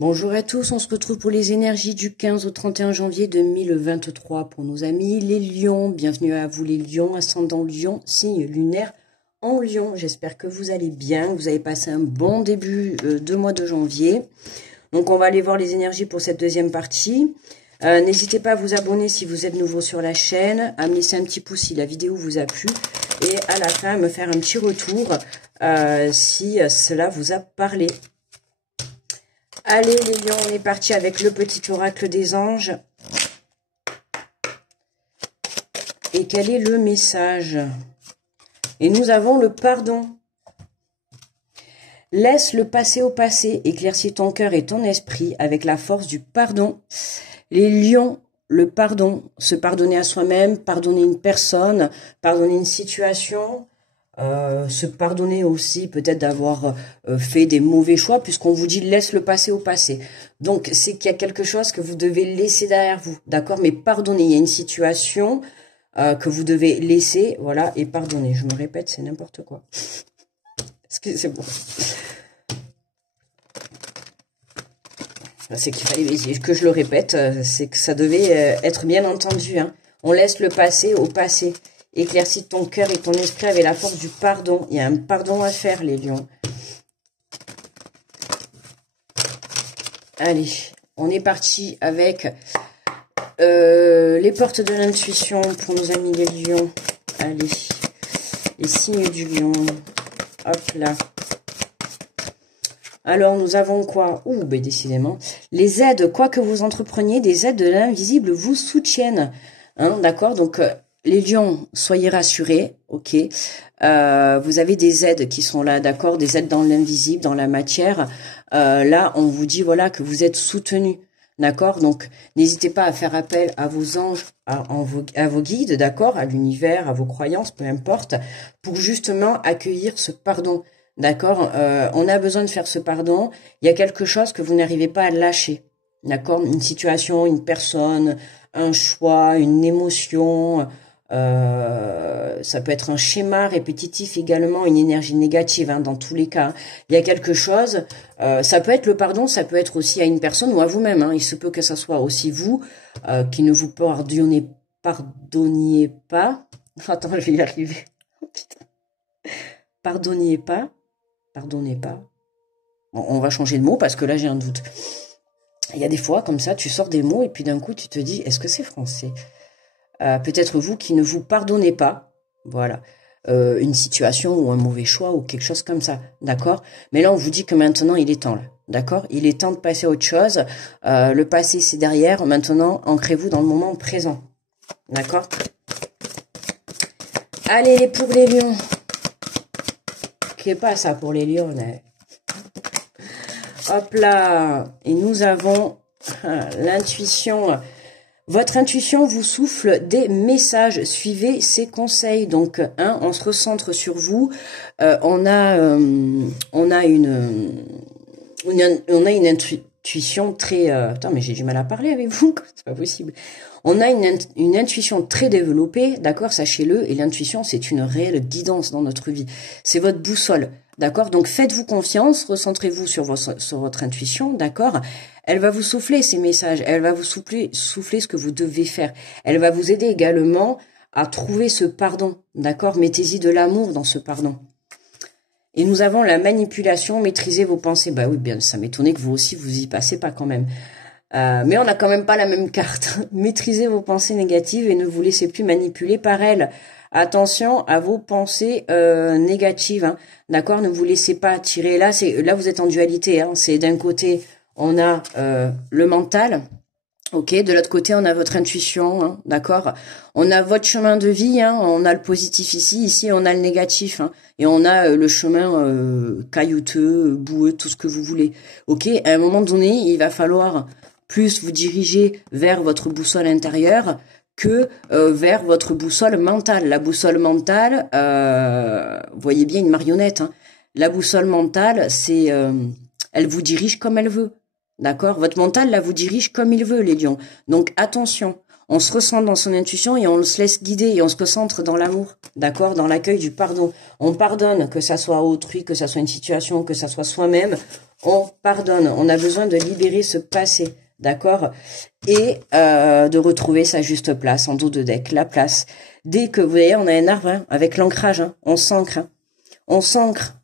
Bonjour à tous, on se retrouve pour les énergies du 15 au 31 janvier 2023 pour nos amis les lions. Bienvenue à vous les lions, ascendant lion, signe lunaire en lion. J'espère que vous allez bien, que vous avez passé un bon début de mois de janvier. Donc on va aller voir les énergies pour cette deuxième partie. N'hésitez pas à vous abonner si vous êtes nouveau sur la chaîne, à me laisser un petit pouce si la vidéo vous a plu et à la fin à me faire un petit retour si cela vous a parlé. Allez les lions, on est parti avec le petit oracle des anges. Et quel est le message? Et nous avons le pardon. Laisse le passé au passé, éclaircis ton cœur et ton esprit avec la force du pardon. Les lions, le pardon, se pardonner à soi-même, pardonner une personne, pardonner une situation, se pardonner aussi peut-être d'avoir fait des mauvais choix, puisqu'on vous dit laisse le passé au passé. Donc c'est qu'il y a quelque chose que vous devez laisser derrière vous, d'accord? Mais pardonner, il y a une situation que vous devez laisser, voilà, et pardonner. Je me répète, c'est n'importe quoi. Excusez-moi. C'est qu'il fallait que je le répète, c'est que ça devait être bien entendu, hein. On laisse le passé au passé. Éclaircis ton cœur et ton esprit avec la force du pardon. Il y a un pardon à faire, les lions. Allez, on est parti avec les portes de l'intuition pour nos amis les lions. Allez, les signes du lion. Hop là. Alors, nous avons quoi? Ouh, ben décidément. Les aides, quoi que vous entrepreniez, des aides de l'invisible vous soutiennent. Hein, d'accord? Donc, les lions, soyez rassurés, ok. Vous avez des aides qui sont là, d'accord, des aides dans l'invisible, dans la matière. Là, on vous dit voilà que vous êtes soutenus, d'accord. Donc, n'hésitez pas à faire appel à vos anges, à vos guides, d'accord, à l'univers, à vos croyances, peu importe, pour justement accueillir ce pardon, d'accord. On a besoin de faire ce pardon. Il y a quelque chose que vous n'arrivez pas à lâcher, d'accord. Une situation, une personne, un choix, une émotion. Ça peut être un schéma répétitif également, une énergie négative, hein, dans tous les cas. Hein. Il y a quelque chose, ça peut être le pardon, ça peut être aussi à une personne ou à vous-même. Hein. Il se peut que ça soit aussi vous qui ne vous pardonniez pas. Attends, je vais y arriver. Oh, putain. Pardonnez pas. Bon, on va changer de mot parce que là j'ai un doute. Il y a des fois comme ça, tu sors des mots et puis d'un coup tu te dis, est-ce que c'est français? Peut-être vous qui ne vous pardonnez pas, voilà, une situation ou un mauvais choix ou quelque chose comme ça, d'accord? Mais là, on vous dit que maintenant, il est temps, là, d'accord? Il est temps de passer à autre chose. Le passé, c'est derrière. Maintenant, ancrez-vous dans le moment présent, d'accord? Allez, pour les lions. Qu'est pas ça pour les lions, là. Hop là. Et nous avons l'intuition. Votre intuition vous souffle des messages, suivez ses conseils. Donc, hein, on se recentre sur vous. On a une intuition très... Attends, mais j'ai du mal à parler avec vous, c'est pas possible. On a une intuition très développée, d'accord, sachez-le. Et l'intuition, c'est une réelle guidance dans notre vie. C'est votre boussole, d'accord. Donc, faites-vous confiance, recentrez-vous sur votre intuition, d'accord. Elle va vous souffler ces messages, elle va vous souffler ce que vous devez faire. Elle va vous aider également à trouver ce pardon, d'accord. Mettez-y de l'amour dans ce pardon. Et nous avons la manipulation, maîtriser vos pensées. Bah oui, bien, ça m'étonnait que vous aussi, vous y passez pas quand même. Mais on n'a quand même pas la même carte. Maîtrisez vos pensées négatives et ne vous laissez plus manipuler par elles. Attention à vos pensées négatives, hein. D'accord. Ne vous laissez pas tirer. Là, vous êtes en dualité. Hein. C'est d'un côté, on a le mental. Ok, de l'autre côté, on a votre intuition, hein, d'accord. On a votre chemin de vie, hein, on a le positif ici, on a le négatif, hein, et on a le chemin caillouteux, boueux, tout ce que vous voulez. Ok, à un moment donné, il va falloir plus vous diriger vers votre boussole intérieure que vers votre boussole mentale. La boussole mentale, vous voyez bien une marionnette, hein. La boussole mentale, c'est, elle vous dirige comme elle veut. D'accord? Votre mental, là, vous dirige comme il veut, les lions. Donc, attention. On se ressent dans son intuition et on se laisse guider et on se concentre dans l'amour. D'accord? Dans l'accueil du pardon. On pardonne, que ça soit autrui, que ça soit une situation, que ça soit soi-même. on pardonne. On a besoin de libérer ce passé, d'accord? Et de retrouver sa juste place en dos de deck, la place. Dès que, vous voyez, on a un arbre hein, avec l'ancrage, hein, on s'ancre. Hein. On s'ancre.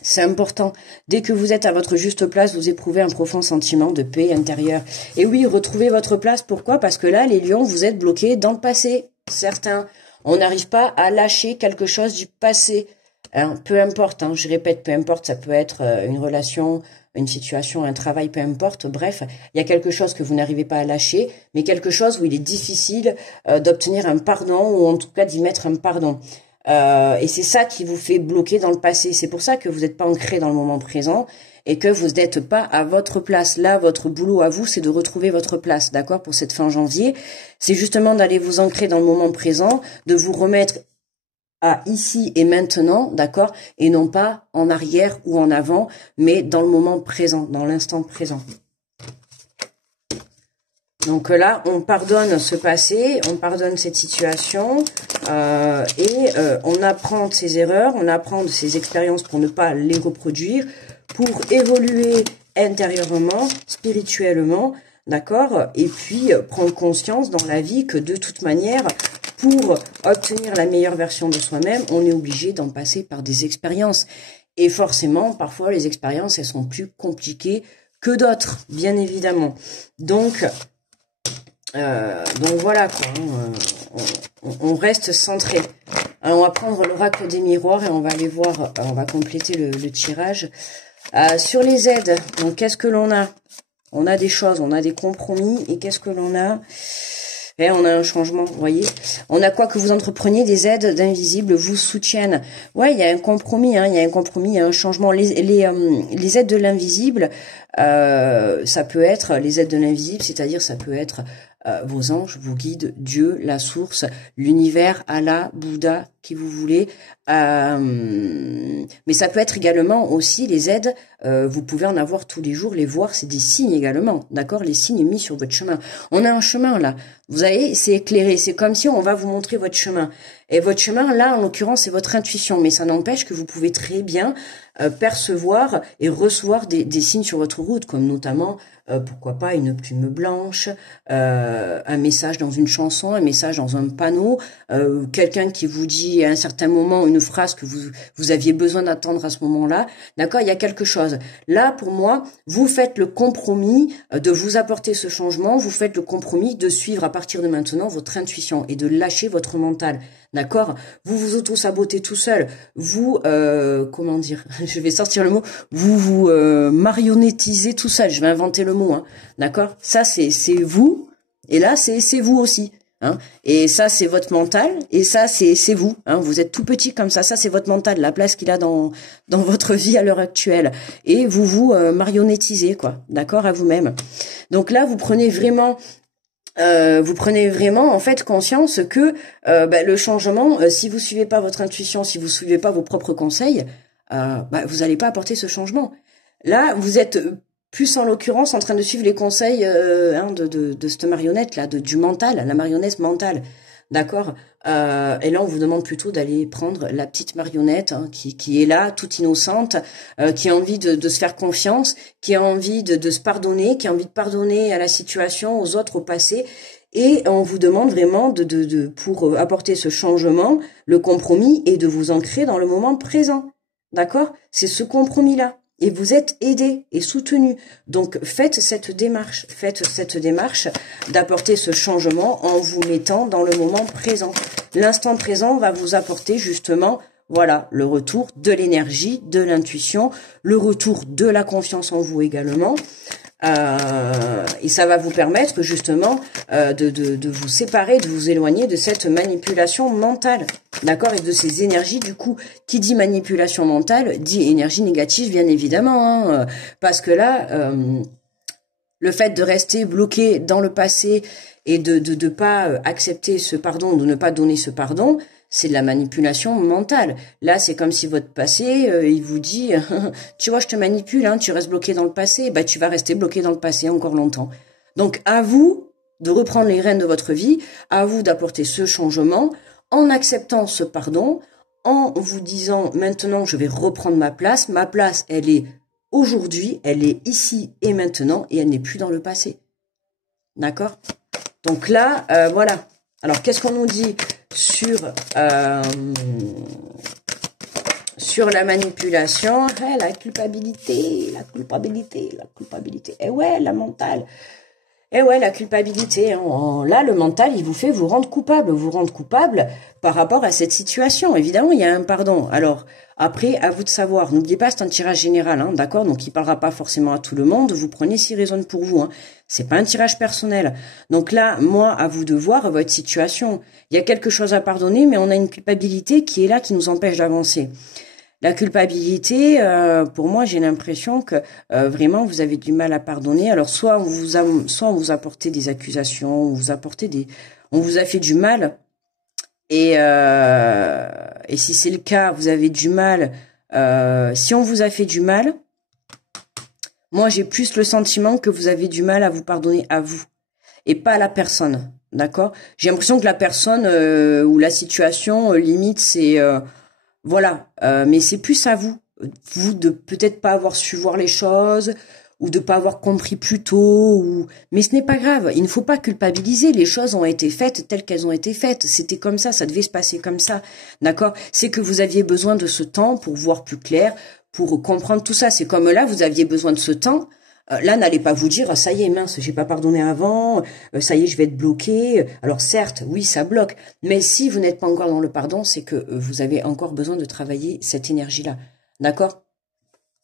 C'est important. Dès que vous êtes à votre juste place, vous éprouvez un profond sentiment de paix intérieure. Et oui, retrouvez votre place. Pourquoi? Parce que là, les lions, vous êtes bloqués dans le passé. Certains, on n'arrive pas à lâcher quelque chose du passé. Hein, peu importe, hein, je répète, peu importe, ça peut être une relation, une situation, un travail, peu importe. Bref, il y a quelque chose que vous n'arrivez pas à lâcher, mais quelque chose où il est difficile d'obtenir un pardon ou en tout cas d'y mettre un pardon. Et c'est ça qui vous fait bloquer dans le passé. C'est pour ça que vous n'êtes pas ancré dans le moment présent et que vous n'êtes pas à votre place. Là, votre boulot à vous, c'est de retrouver votre place, d'accord, pour cette fin janvier. C'est justement d'aller vous ancrer dans le moment présent, de vous remettre à ici et maintenant, d'accord, et non pas en arrière ou en avant, mais dans le moment présent, dans l'instant présent. Donc là, on pardonne ce passé, on pardonne cette situation et on apprend de ses erreurs, on apprend de ses expériences pour ne pas les reproduire, pour évoluer intérieurement, spirituellement, d'accord, et puis prendre conscience dans la vie que de toute manière, pour obtenir la meilleure version de soi-même, on est obligé d'en passer par des expériences. Et forcément, parfois, les expériences, elles sont plus compliquées que d'autres, bien évidemment. Donc voilà, quoi, hein, on reste centré. Alors, on va prendre l'oracle des miroirs et on va aller voir, on va compléter le tirage. Sur les aides, donc qu'est-ce que l'on a? On a des choses, on a des compromis et qu'est-ce que l'on a? Et on a un changement, vous voyez. On a quoi que vous entrepreniez, des aides d'invisibles vous soutiennent. Ouais, il y a un compromis, hein, il y a un compromis, il y a un changement. Les aides de l'invisible, ça peut être les aides de l'invisible, c'est-à-dire ça peut être vos anges, vos guides, Dieu, la source, l'univers, Allah, Bouddha, qui vous voulez. Mais ça peut être également aussi les aides, vous pouvez en avoir tous les jours, les voir, c'est des signes également, d'accord? Les signes mis sur votre chemin. On a un chemin là, vous voyez, c'est éclairé, c'est comme si on va vous montrer votre chemin. Et votre chemin, là, en l'occurrence, c'est votre intuition, mais ça n'empêche que vous pouvez très bien percevoir et recevoir des signes sur votre route, comme notamment, pourquoi pas, une plume blanche, un message dans une chanson, un message dans un panneau, quelqu'un qui vous dit à un certain moment une phrase que vous aviez besoin d'attendre à ce moment-là, d'accord, il y a quelque chose. Là, pour moi, vous faites le compromis de vous apporter ce changement, vous faites le compromis de suivre à partir de maintenant votre intuition et de lâcher votre mental. D'accord? Vous vous auto-sabotez tout seul. Vous, comment dire? Je vais sortir le mot. Vous vous marionnettisez tout seul. Je vais inventer le mot. Hein. D'accord? Ça, c'est vous. Et là, c'est vous aussi. Hein. Et ça, c'est votre mental. Et ça, c'est vous. Hein. Vous êtes tout petit comme ça. Ça, c'est votre mental, la place qu'il a dans votre vie à l'heure actuelle. Et vous vous marionnettisez, quoi. D'accord? À vous-même. Donc là, vous prenez vraiment en fait conscience que le changement, si vous suivez pas votre intuition, si vous suivez pas vos propres conseils, vous n'allez pas apporter ce changement. Là, vous êtes plus en l'occurrence en train de suivre les conseils de cette marionnette là, du mental, la marionnette mentale, d'accord. Et là, on vous demande plutôt d'aller prendre la petite marionnette qui est là, toute innocente, qui a envie de se faire confiance, qui a envie de se pardonner, qui a envie de pardonner à la situation, aux autres, au passé. Et on vous demande vraiment pour apporter ce changement, le compromis, et de vous ancrer dans le moment présent. D'accord? C'est ce compromis-là. Et vous êtes aidé et soutenu. Donc faites cette démarche d'apporter ce changement en vous mettant dans le moment présent. L'instant présent va vous apporter justement, voilà, le retour de l'énergie, de l'intuition, le retour de la confiance en vous également. Et ça va vous permettre justement de vous séparer, de vous éloigner de cette manipulation mentale, d'accord, et de ces énergies. Du coup, qui dit manipulation mentale dit énergie négative, bien évidemment, hein, parce que là, le fait de rester bloqué dans le passé et de pas accepter ce pardon, de ne pas donner ce pardon, c'est de la manipulation mentale. Là, c'est comme si votre passé, il vous dit, tu vois, je te manipule, hein, tu restes bloqué dans le passé, tu vas rester bloqué dans le passé encore longtemps. Donc, à vous de reprendre les rênes de votre vie, à vous d'apporter ce changement en acceptant ce pardon, en vous disant, maintenant, je vais reprendre ma place, elle est aujourd'hui, elle est ici et maintenant et elle n'est plus dans le passé. D'accord? Donc là, voilà. Alors, qu'est-ce qu'on nous dit sur la manipulation? La culpabilité, la culpabilité, la culpabilité. Et ouais, la mentale. Et ouais, la culpabilité. Hein. Là, le mental, il vous fait vous rendre coupable par rapport à cette situation. Évidemment, il y a un pardon. Alors, après, à vous de savoir. N'oubliez pas, c'est un tirage général, hein, d'accord? Donc, il parlera pas forcément à tout le monde. Vous prenez s'il résonne pour vous. Hein. C'est pas un tirage personnel. Donc là, moi, à vous de voir votre situation. Il y a quelque chose à pardonner, mais on a une culpabilité qui est là, qui nous empêche d'avancer. La culpabilité, pour moi, j'ai l'impression que vraiment vous avez du mal à pardonner. Alors soit on vous apportait des accusations, on vous a fait du mal. Et si c'est le cas, vous avez du mal. Si on vous a fait du mal, moi j'ai plus le sentiment que vous avez du mal à vous pardonner à vous et pas à la personne. D'accord? J'ai l'impression que la personne ou la situation limite c'est voilà, mais c'est plus à vous de peut-être pas avoir su voir les choses, ou de pas avoir compris plus tôt, mais ce n'est pas grave, il ne faut pas culpabiliser, les choses ont été faites telles qu'elles ont été faites, c'était comme ça devait se passer comme ça, d'accord? C'est que vous aviez besoin de ce temps pour voir plus clair, pour comprendre tout ça, c'est comme là, vous aviez besoin de ce temps. Là, n'allez pas vous dire, ça y est, mince, j'ai pas pardonné avant, ça y est, je vais être bloqué. Alors certes, oui, ça bloque, mais si vous n'êtes pas encore dans le pardon, c'est que vous avez encore besoin de travailler cette énergie-là. D'accord?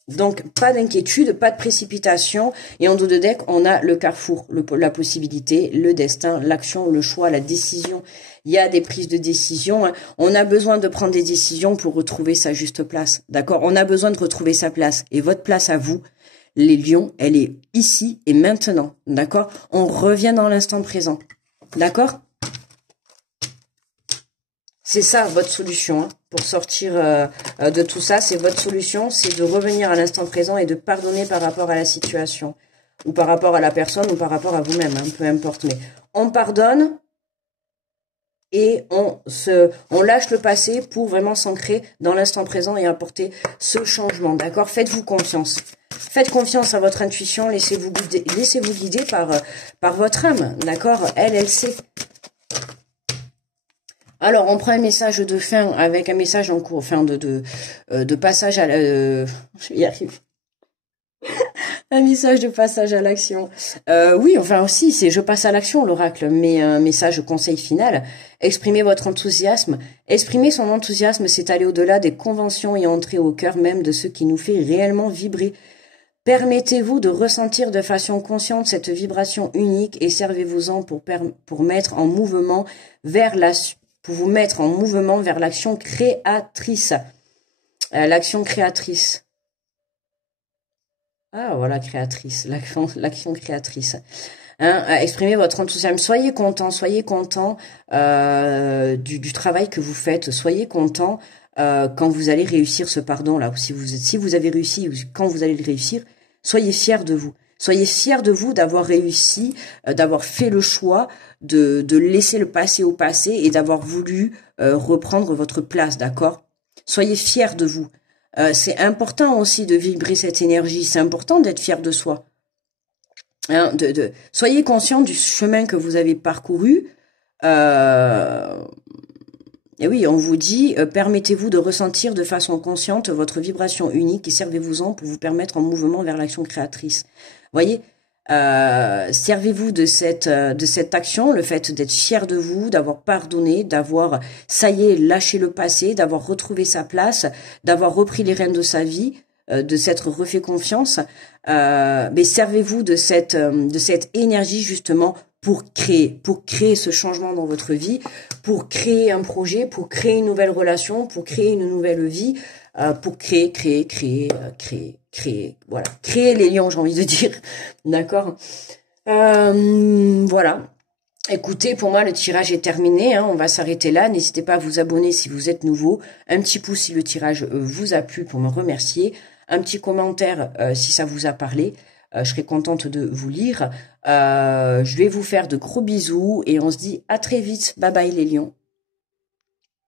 Donc, pas d'inquiétude, pas de précipitation. Et en dos de deck, on a le carrefour, la possibilité, le destin, l'action, le choix, la décision. Il y a des prises de décision. Hein. On a besoin de prendre des décisions pour retrouver sa juste place. D'accord? On a besoin de retrouver sa place. Et votre place à vous, les lions, elle est ici et maintenant, d'accord? On revient dans l'instant présent, d'accord? C'est ça votre solution hein, pour sortir de tout ça. C'est votre solution, c'est de revenir à l'instant présent et de pardonner par rapport à la situation ou par rapport à la personne ou par rapport à vous-même, hein, peu importe. Mais on pardonne et on lâche le passé pour vraiment s'ancrer dans l'instant présent et apporter ce changement, d'accord? Faites-vous confiance. Faites confiance à votre intuition, laissez-vous guider par votre âme, d'accord? Elle sait. Alors, on prend un message de fin avec un message en cours, enfin de passage à je vais y arriver. Un message de passage à l'action. Oui, enfin aussi, c'est je passe à l'action, l'oracle, mais un message conseil final. Exprimez votre enthousiasme. Exprimer son enthousiasme, c'est aller au-delà des conventions et entrer au cœur même de ce qui nous fait réellement vibrer. Permettez-vous de ressentir de façon consciente cette vibration unique et servez-vous-en pour mettre en mouvement pour vous mettre en mouvement vers l'action créatrice. L'action créatrice. Ah, voilà, créatrice. L'action créatrice. Hein, exprimez votre enthousiasme. Soyez content du travail que vous faites. Soyez content quand vous allez réussir ce pardon-là. Si vous avez réussi, ou quand vous allez le réussir, soyez fiers de vous. Soyez fiers de vous d'avoir réussi, d'avoir fait le choix de laisser le passé au passé et d'avoir voulu reprendre votre place, d'accord? Soyez fiers de vous. C'est important aussi de vibrer cette énergie, c'est important d'être fier de soi. Hein, soyez conscient du chemin que vous avez parcouru. Et oui, on vous dit, permettez-vous de ressentir de façon consciente votre vibration unique et servez-vous-en pour vous permettre en mouvement vers l'action créatrice. Voyez, servez-vous de cette action, le fait d'être fier de vous, d'avoir pardonné, d'avoir, ça y est, lâché le passé, d'avoir retrouvé sa place, d'avoir repris les rênes de sa vie, de s'être refait confiance. Mais servez-vous de cette énergie justement pour créer ce changement dans votre vie, pour créer un projet, pour créer une nouvelle relation, pour créer une nouvelle vie, pour créer, voilà, créer les lions, j'ai envie de dire, d'accord. Voilà. Écoutez, pour moi, le tirage est terminé, hein, on va s'arrêter là. N'hésitez pas à vous abonner si vous êtes nouveau, un petit pouce si le tirage vous a plu pour me remercier, un petit commentaire si ça vous a parlé. Je serai contente de vous lire. Je vais vous faire de gros bisous et on se dit à très vite. Bye bye les lions.